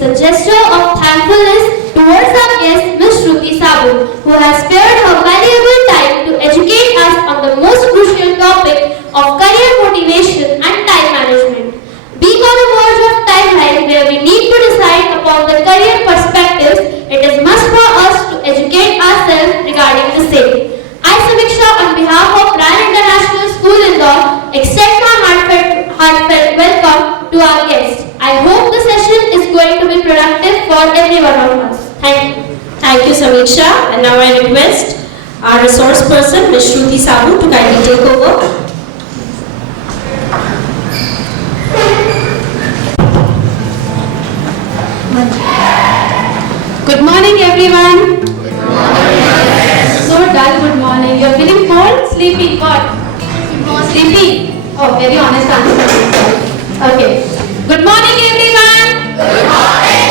is a gesture of thankfulness towards our guest, Ms. Shruti Sabu, who has spared her valuable time to educate us on the most crucial topic of career motivation and time management. Being on the verge of timeline where we need to decide upon the career perspectives, it is must for us to educate ourselves regarding the same. I, Samiksha, on behalf of Ryan International School Indore, extend my heartfelt welcome to our guest. I hope the session is going to be productive for every one of us. Thank you. Thank you, Samiksha. And now I request our resource person, Ms. Shruti Sabu, to kindly take over. Good morning, everyone. Good morning. So dull. Good morning. You're feeling cold? Sleepy? What? Sleepy? Oh, very honest answer. Okay. Good morning, everyone. Good morning.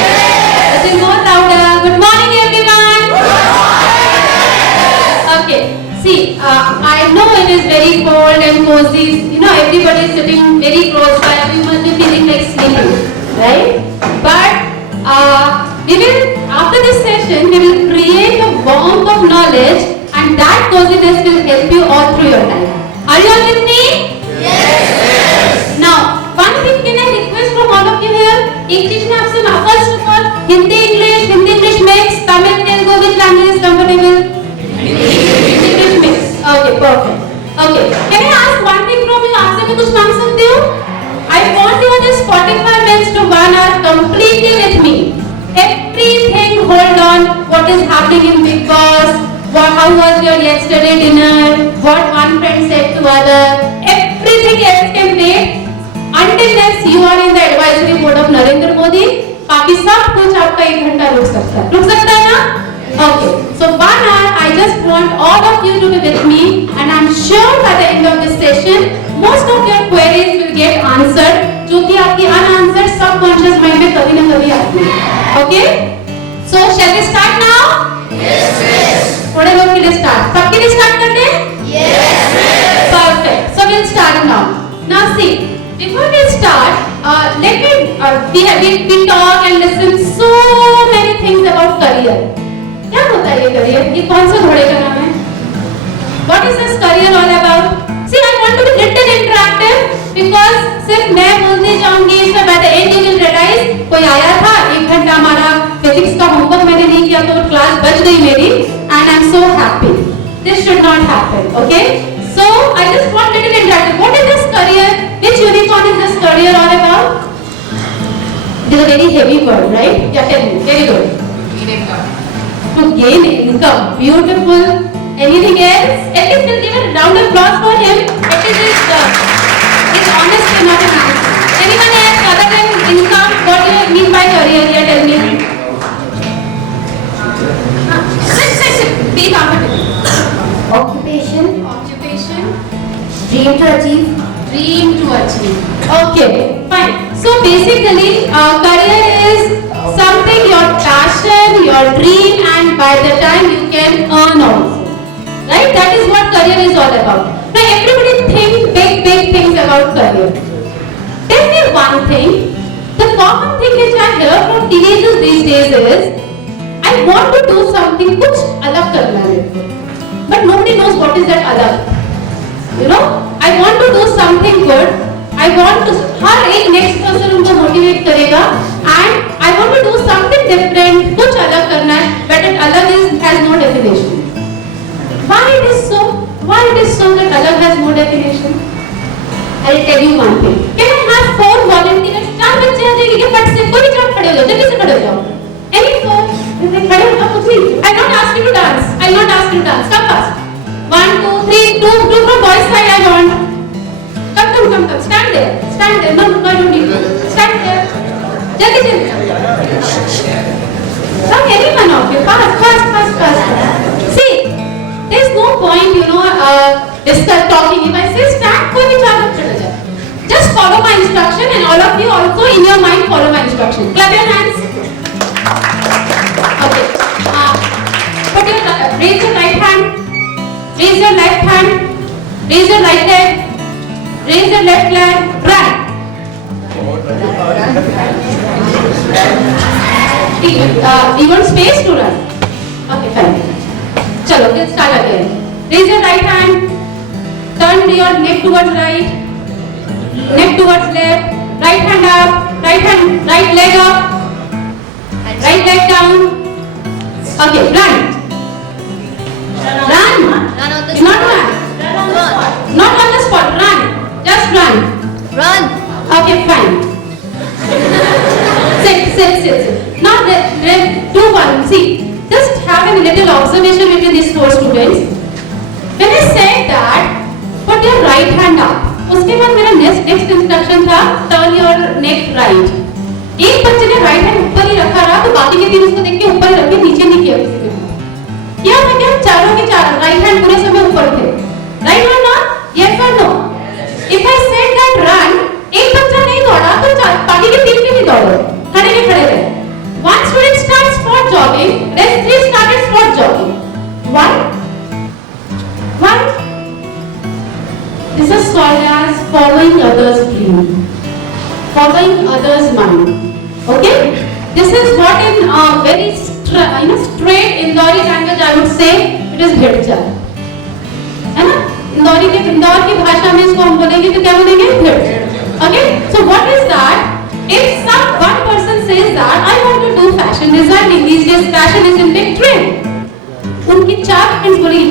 Little more louder. Good morning, everyone. Good morning. Okay. See, I know it is very cold and cozy. You know, everybody is sitting very close by. You must be feeling like sleeping, right? But we will, after this session, we will create a warmth of knowledge, and that coziness will help you all through your life. Are you all with me? Yes. Now, one thing can I request from all of you here? English में आपसे ना first of all, Hindi English mix, Tamil Telugu, which language is comfortable? English mix. Okay, perfect. Okay. Can I ask one thing from you? आपसे भी कुछ मांग सकते हो? I want you this 45 minutes to 1 hour completely with me. Everything, hold on. What is happening in Big Boss? How was your yesterday dinner? What one friend said to other? Everything else can wait until you are in the advisory board of Narendra Modi. बाकी सब कुछ आपका 1 घंटा रुक सकता है. रुक सकता है ना? Okay. So 1 hour, I just want all of you to be with me, and I'm sure by the end of this session, most of your queries will get answered. जो कि आपकी unanswered subconscious mind में कभी ना कभी आती है. Okay? So shall we start now? Yes, miss. थोड़े लोग के लिए start. सबके लिए start करते हैं? Yes, miss. Perfect. So we'll start now. Now see, before we start, let me we talk and listen so many things about career. क्या होता है ये career? ये कौन सा घोड़े का नाम है? What is this career all about? See, I want to be little interactive because सिर्फ मैं बोलते जाऊंगी, so by the end you will realize कोई आया था 1 घंटा हमारा फिजिक्स का होमवर्क मैंने नहीं किया तो क्लास बच गई मेरी, and I'm so happy. This should not happen, okay? So I just want little interactive. What is this career? Which unicorn is this career all about? It is a very heavy word, right? Yeah, tell me. Very good. To gain income. Beautiful. Anything else? At least we'll give a round of applause for him. At least it's honestly not an answer. Anyone else other than income? What do you mean by career here? Tell me. Be comfortable. Occupation. Dream to achieve. Okay, fine. So basically, career is something your passion, your dream, and by the time you can earn also. Right? That is what career is all about. Now everybody think big things about career. Tell me one thing. The common thing which I hear from teenagers these days is, I want to do something कुछ अलग करना है. But nobody knows what is that अलग. You know, I want to do something good. I want to, हर एक next person उनको motivate करेगा, and I want to do something different, कुछ अलग करना है, but that अलग has no definition. Why it is so? Why it is so that अलग has no definition? I'll tell you one thing. Can I have 4 volunteers? 4 बच्चे आ जाएंगे कि फट से कोई भी जॉब खड़े हो जाओ, जल्दी से खड़े हो जाओ. Any 4? खड़े हो जाओ कुछ नहीं. I'll not ask you to dance. Come fast. 1, 2, 3. 2 from boys side I want. Come. Stand there. No, I don't need to. Stand there. Jaldi. Come, anyone of you. Fast. See, there's no point, talking. If I say stand, कोई भी चालू चला जाए. Just follow my instruction, and all of you also in your mind follow my instruction. Clap your hands. Okay. Raise your right hand. Raise your left hand. Raise your right leg. Raise your left leg. Right. You want space to run? Okay, fine. Chalo, let's start again. Raise your right hand. Turn your neck towards right. Neck towards left. Right hand up. Right leg up. Right leg down. Okay, run. Run. Run on the Do not run. Not on the spot. Run. Just run. Run. Okay, fine. Sit. Now, do one. See, just have a little observation between these four students. When I said that, put your right hand up. उसके बाद मेरा next instruction था turn your neck right. एक बच्चे ने right hand ऊपर ही रखा रहा तो बाकी के तीन उसको देख के ऊपर ही रख के नीचे नहीं किया किसी ने. क्या था क्या? चारों के चार right hand पूरे समय ऊपर थे. Right or not? Yes or no? If I said that run, एक बच्चा नहीं दौड़ा तो बाकी के तीन भी नहीं दौड़े. खड़े के खड़े रहे. One student starts spot jogging, rest three started spot jogging. Why? This is called as following others' dream, following others' mind. Okay? This is what in very straight Indori language I would say it is bhedchal. है ना? इंदौर की भाषा में इसको हम बोलेंगे तो क्या बोलेंगे? bhedchal. Okay? So what is that? If one person says that I want to do fashion designing, these days fashion is in big trend. उनकी चार फ्रेंड्स बोली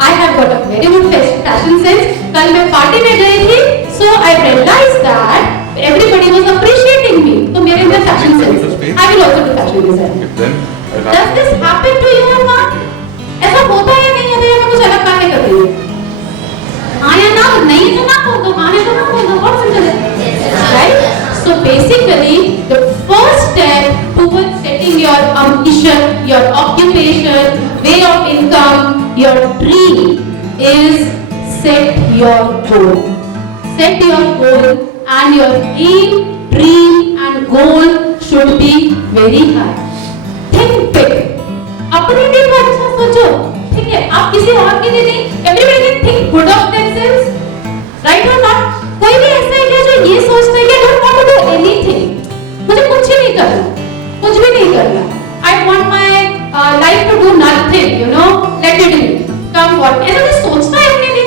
I have got a very good fashion sense. कल मैं party में गई थी, so I realized that everybody was appreciating me. तो मेरे अंदर fashion sense. I will also do fashion design. Does this happen to you or not? ऐसा होता है या नहीं होता है? मैं कुछ अलग बातें कर रही हूँ. हाँ या ना? नहीं तो ना बोल दो, हाँ है तो ना बोल दो. What simple is it? Right? So basically, the first step towards setting your ambition, your occupation, way of income, your dream is set your goal. Set your goal and your aim, dream and goal should be very high. Think big. अपने लिए तो अच्छा सोचो. ठीक है? आप किसी और के लिए नहीं. Everybody can think good of themselves. Right or not? कोई भी ऐसा है क्या जो ये सोचता है कि I don't want to do anything. मुझे कुछ ही नहीं करना. कुछ भी नहीं करना. I want my life to do nothing. Let it be. Come what? ऐसा कोई सोचता है अपने लिए?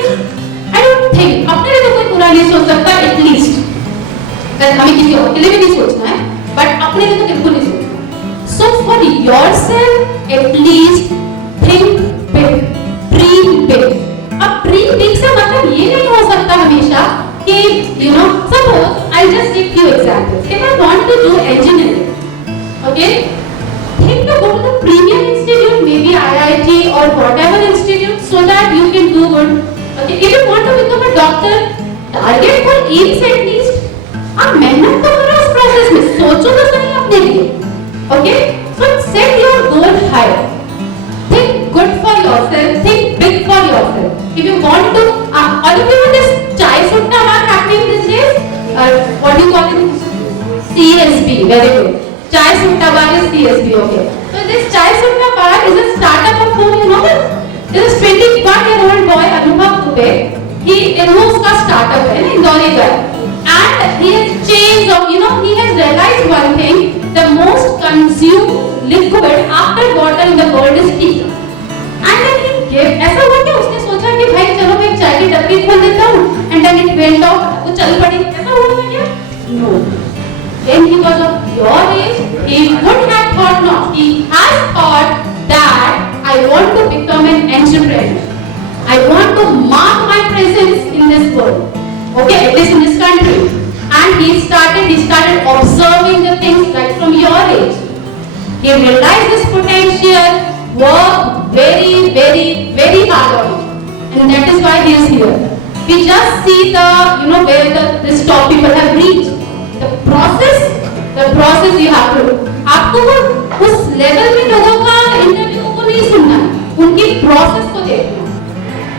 I don't think. अपने लिए तो कोई पूरा नहीं सोच सकता at least. हमें किसी और के लिए भी नहीं सोचना है. But अपने लिए तो बिल्कुल नहीं सोचना. So for yourself at least think big. Dream big. अब dream big से मतलब ये नहीं हो सकता हमेशा कि suppose I'll just take few examples. If I want to do engineering, okay, think to go to the premium institute, maybe IIT or whatever institute, so that you can do good. Okay, if you want to become a doctor, target for aims at least. आप मेहनत तो करो उस process में, सोचो तो सही अपने लिए. Okay, so set your goal high. Think good for yourself. Think big for yourself. If you want to, all of you know this chai sutta bar happening these days. What do you call it? CSB. Very good. Chai sutta bar is CSB. Okay. So this chai sutta bar is a startup of whom you know this? There is 21-year-old boy Anubhav Dubey. He उसका startup है ना इंदौरी का. And he has changed. He has realized one thing. The most consumed liquid after water in the world is tea. And then he gave. ऐसा हुआ कि उसने सोचा कि भाई चलो मैं एक चाय की डब्बी खोल देता हूँ. And then it went off. वो चल पड़ी. ऐसा हुआ क्या? No. When he was of your age, he would have thought not. He has thought that I want to become an entrepreneur. I want to mark my presence in this world. Okay, at least in this country. And he started observing the things right from your age. He realized his potential, worked very, very, very hard on it. And that is why he is here. We just see where this top people have reached. The process you have to. आपको उस level में लोगों का interview को नहीं सुनना, उनकी process को देखना.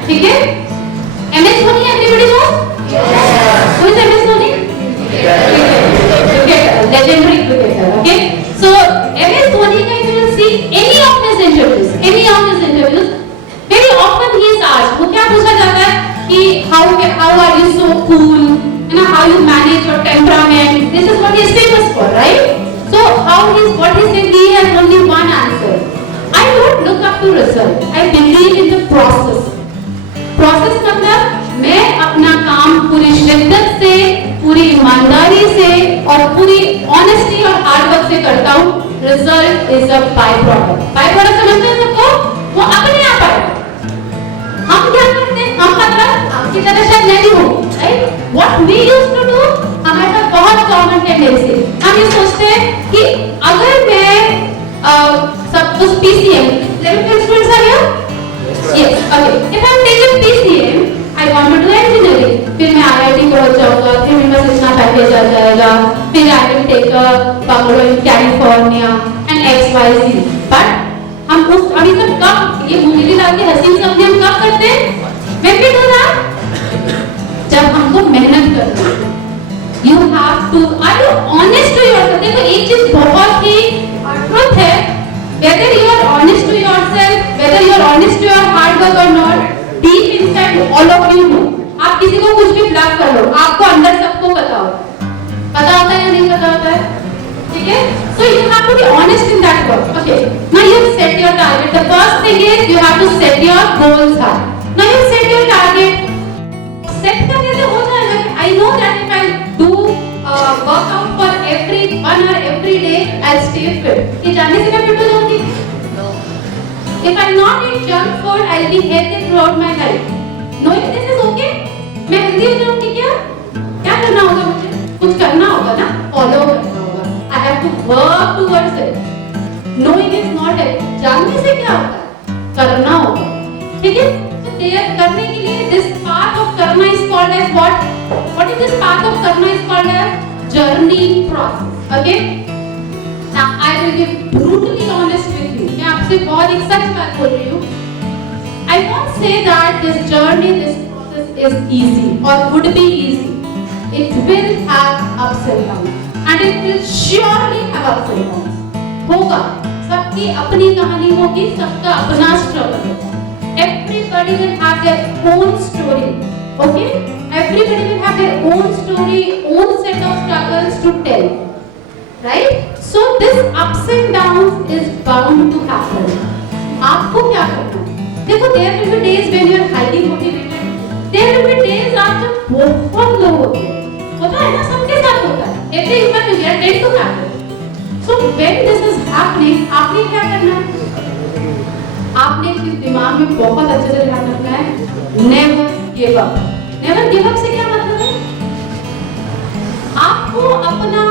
ठीक है? MS Dhoni everybody knows? Who is MS Dhoni? Cricketer, legendary cricketer. Okay? So MS Dhoni का if you will see any of his interviews, very often he is asked, वो क्या पूछा जाता है कि how are you so cool, how you manage your temperament. This is what he is famous for, right? So what he said, he has only one answer. I don't look up to result. I believe in the process. Process मतलब मैं अपना काम पूरी शिद्दत से, पूरी ईमानदारी से और पूरी ऑनेस्टी और हार्ड वर्क से करता हूँ. Result is a by-product. By-product समझते हैं सबको? वो अपने आप आएगा. हम क्या करते हैं? हम मतलब आपकी तरह शायद नहीं होगी, right? What we used to do, हमारे पास बहुत common tendency. हम ये सोचते हैं कि अगर मैं सब कुछ PCM, level students are here? Yes. Okay. If I'm taking PCM, I want to do engineering. फिर मैं IIT पहुंच जाऊंगा, फिर मेरे पास इतना पैकेज आ जाएगा, फिर I will take a bungalow in California and XYZ. But हम उस अभी तक कब ये मूवी डाल के हसीन सपने हम कब करते हैं? When we do that? जब हमको मेहनत करनी है. You have to. Are you honest to yourself? देखो एक चीज बहुत ही truth है. Whether you are honest to yourself, whether you are honest to your hard work or not, deep inside all of you know. आप किसी को कुछ भी ब्लॉक कर लो, आपको अंदर सबको पता होता है या नहीं पता होता है? ठीक है? So you have to be honest in that work. Okay. Now you set your target. The first thing is you have to set your goals high. Now you set your target. Set करने से हो जाएगा. I know that if I do workout for every 1 hour every day, I'll stay fit. ये जानने से मैं fit हो जाऊंगी? No. If I not eat junk food, I'll be healthy throughout my life. Knowing this is okay? मैं healthy हो जाऊंगी क्या? क्या करना होगा मुझे? कुछ करना होगा ना? Follow करना होगा. I have to work towards it. Knowing is not it. जानने से क्या होता है? करना होगा. ठीक है? So there करने के लिए this path of karma is called as what? What is this path of karma is called as? Journey process. Okay? Now I will be brutally honest with you. मैं आपसे बहुत एक सच बात बोल रही हूँ. I won't say that this journey, this process is easy or would be easy. It will have ups and downs, and it will surely have ups and downs. होगा. सबकी अपनी कहानी होगी, सबका अपना struggle होगा. Everybody will have their own story. Okay? Everybody will have their own story, own set of struggles to tell. Right? So this ups and downs is bound to happen. आपको क्या करना है? देखो there will be days when you are highly motivated. There will be days आप जब बहुत low होते हैं. होता है ना, सबके साथ होता है. Every human will get tend to happen. So when this is happening, आपने क्या करना है? आपने इस दिमाग में बहुत अच्छे से ध्यान रखना है. Never give up. Never give up से क्या मतलब है? आपको अपना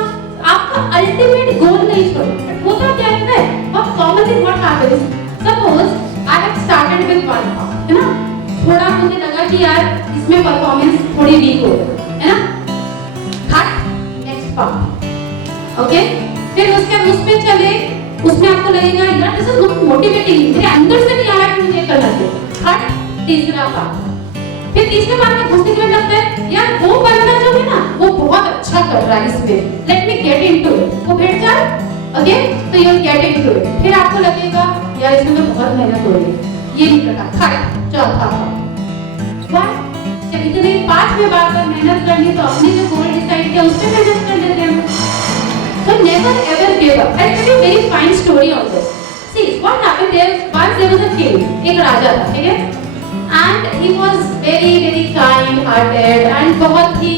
आपका अल्टीमेट गोल नहीं छोड़ना. होता क्या है? बहुत commonly what happens. Suppose I have started with one part, है ना? थोड़ा मुझे लगा कि यार इसमें परफॉर्मेंस थोड़ी वीक हो गई, है ना? Cut next part, okay? फिर उसके उसमें चले, उसमें आपको लगेगा यार this is not motivating, मेरे अंदर से नहीं आ रहा कि मुझे करना चाहिए. Cut तीसरा part. फिर तीसरे बार में घुसने के बाद लगता है यार वो बंदा जो है ना वो बहुत अच्छा कर रहा है इसमें. Let me get into it. वो फिर चल, okay? तो you get into it. फिर आपको लगेगा यार इसमें तो बहुत मेहनत हो रही है. ये नहीं करना. Cut चौथा part. Why? जब इतने पार्ट में बार-बार मेहनत करनी तो अपने जो गोल डिसाइड किया उस पे मेहनत कर लेते हैं. So never ever give up. I'll tell you a very fine story on this. See what happened there. Once there was a king. एक राजा था, ठीक है? And he was very kind-hearted and बहुत ही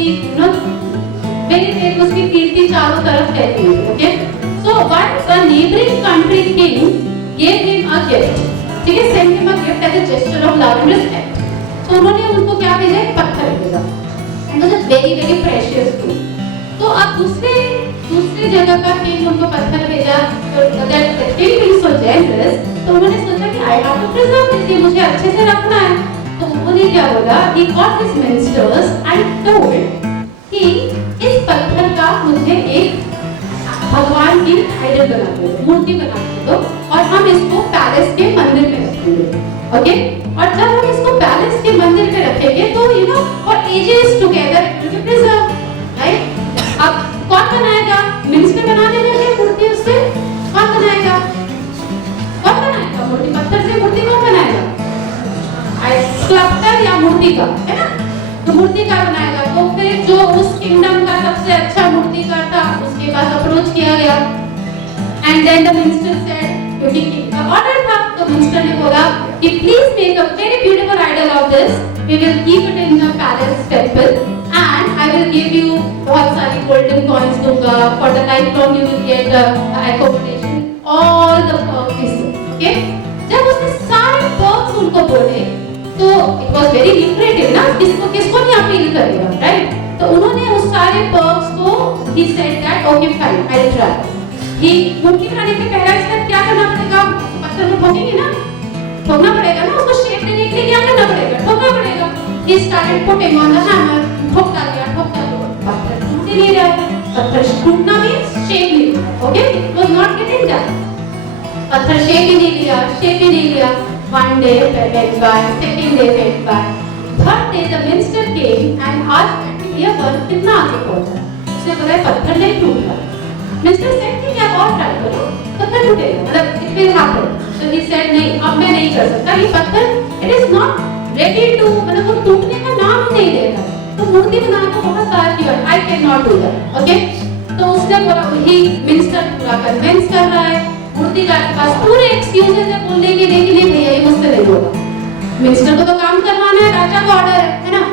very उसकी कीर्ति चारों तरफ फैली हुई. Okay? So once a neighboring country king gave him a gift. ठीक है? Sent him a gift as a gesture of love and respect. तो उन्होंने उनको क्या भेजा? पत्थर भेजा. And it was a very precious thing. तो अब दूसरे जगह का किंग उनको पत्थर भेजा. तो that the king being so generous, तो उन्होंने सोचा कि I have to preserve this. ये मुझे अच्छे से रखना है. तो उन्होंने क्या बोला? He got his ministers and told कि इस पत्थर का मुझे एक भगवान की आइडल बना दो, मूर्ति बना दो और हम इसको पैलेस के मंदिर में रखेंगे. ओके? और जब हम इसको पैलेस के मंदिर में रखेंगे तो for ages together it will be preserved, right? अब कौन बनाएगा? मिनिस्टर बना देंगे मूर्ति उससे? कौन बनाएगा? मूर्ति पत्थर से मूर्ति कौन बनाएगा? स्कल्पटर या मूर्ति का, है ना? तो मूर्ति का बनाएगा. तो फिर जो उस किंगडम का सबसे अच्छा मूर्तिकार था उसके पास अप्रोच किया गया And then the minister said, क्योंकि ऑर्डर था, तो मिनिस्टर ने बोला कि please make a very beautiful idol of this, we will keep it in the palace temple and I will give you बहुत सारी गोल्डन कॉइंस दूंगा, for the life long you will get accommodation, all the perks, okay. जब उसने सारे perks उनको बोले तो it was very लिक्रेटिव ना, किसको नहीं अपील करेगा, राइट? तो उन्होंने उस सारे पर्क्स को he said that okay fine I will try. He मूर्ति बनाने से पहले इसका क्या करना पड़ेगा? पत्थर को ठोकेंगे ना, ठोकना पड़ेगा ना, उसको शेप देने के लिए क्या करना पड़ेगा? ठोकना पड़ेगा। He started putting on the hammer, ठोकता गया, पत्थर टूट नहीं रहा है। पत्थर टूटना means shape नहीं, okay? It was not getting done. पत्थर शेप ही नहीं लिया। One day went by, second day went by, third day the minister came and asked ये वर्क कितना आगे पहुंचा? उसने बोला पत्थर नहीं टूट रहा। मिस्टर सेड कि आप और ट्राई करो, पत्थर टूटेगा, मतलब it will happen. So he said नहीं, अब मैं नहीं कर सकता, ये पत्थर it is not ready to, मतलब वो टूटने का नाम ही नहीं लेता, तो मूर्ति बनाना तो बहुत सारा चीज है, I can not do that, okay. तो उसने बोला, ही मिनिस्टर पूरा कन्विंस कर रहा है, मूर्तिकार के पास पूरे एक्सक्यूजेस है बोलने के लिए कि नहीं भैया ये मुझसे नहीं होगा, मिनिस्टर को तो काम करवाना है, राजा का ऑर्डर है ना।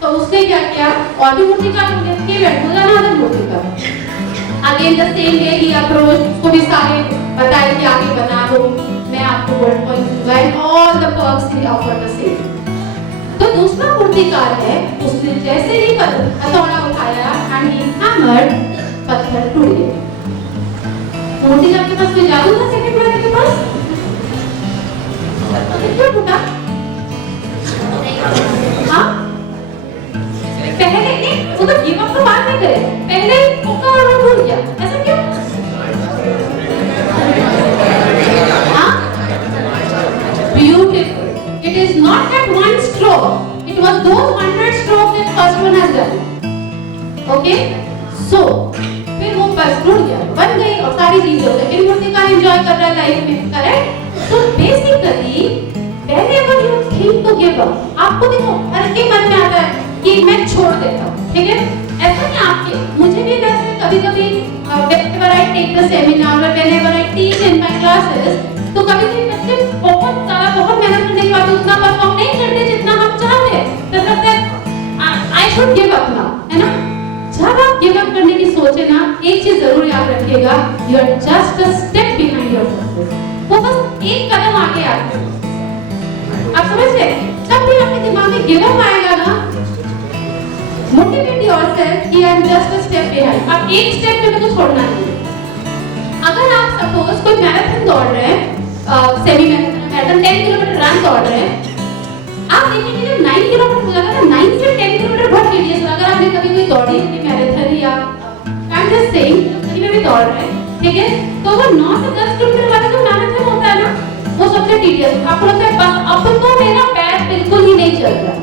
तो उसने क्या किया, और भी मूर्तिकार हो गया, के बैठ हो जाना अदर मूर्तिकार। Again the same way he approach, उसको भी सारे बताए कि आगे बना दो, मैं आपको गोल्ड कॉइन दूंगा and all the perks he offer the same. तो दूसरा मूर्तिकार है, उसने जैसे ही हथौड़ा उठाया एंड ही हैमर्ड, पत्थर टूट गया। मूर्तिकार के पास कोई जादू था सेकंड वाले के पास? क्यों टूटा? हाँ, पहले एक वो तो गिव अप तो बाद में करे, पहले ठोका और वो टूट गया, ऐसा क्यों? हाँ, beautiful. It is not that one stroke. It was those 100 strokes that first one has done. Okay? So, फिर वो बस टूट गया, बन गई और सारी चीजें हो गई। मूर्तिकार एंजॉय कर रहा है लाइफ में, correct? So basically, whenever you think to give up, आपको देखो हर के मन में आता है कि मैं छोड़ देता हूँ, ठीक है? ऐसा नहीं आपके, मुझे भी वैसे कभी-कभी whenever I take the seminar or whenever I teach in my classes, तो कभी-कभी बच्चे बहुत मेहनत करने के बाद उतना परफॉर्म नहीं करते जितना हम चाहते हैं, तो लगता है I should give up now, है ना? जब आप गिव अप करने की सोचे ना, एक चीज जरूर याद रखिएगा, you are just a step behind your success. वो बस एक कदम आगे आते हैं। आप समझ रहे? जब भी आपके दिमाग में गिव अप आएगा ना, मोटिवेट योरसेल्फ कि I am just a step behind, आप एक स्टेप में तो छोड़ना नहीं। अगर आप सपोज कोई मैराथन दौड़ रहे हैं, सेमी मैराथन 10 किलोमीटर रन दौड़ रहे हैं, आप देखेंगे जब 9 किलोमीटर हो जाता है, 9 से 10 किलोमीटर बहुत टीडियस है। अगर आपने कभी कोई दौड़ी होगी मैराथन या आई एम जस्ट सेइंग कहीं पे भी दौड़ रहे हैं, ठीक है, तो वो 9 से 10 किलोमीटर वाला जो मैराथन होता है ना, वो सबसे टीडियस है। आपको लगता है बस अब तो मेरा पैर बिल्कुल ही नहीं चल रहा,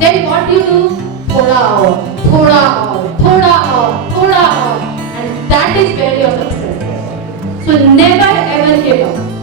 देन व्हाट यू डू, थोड़ा और, and that is where your success is. So never ever give up.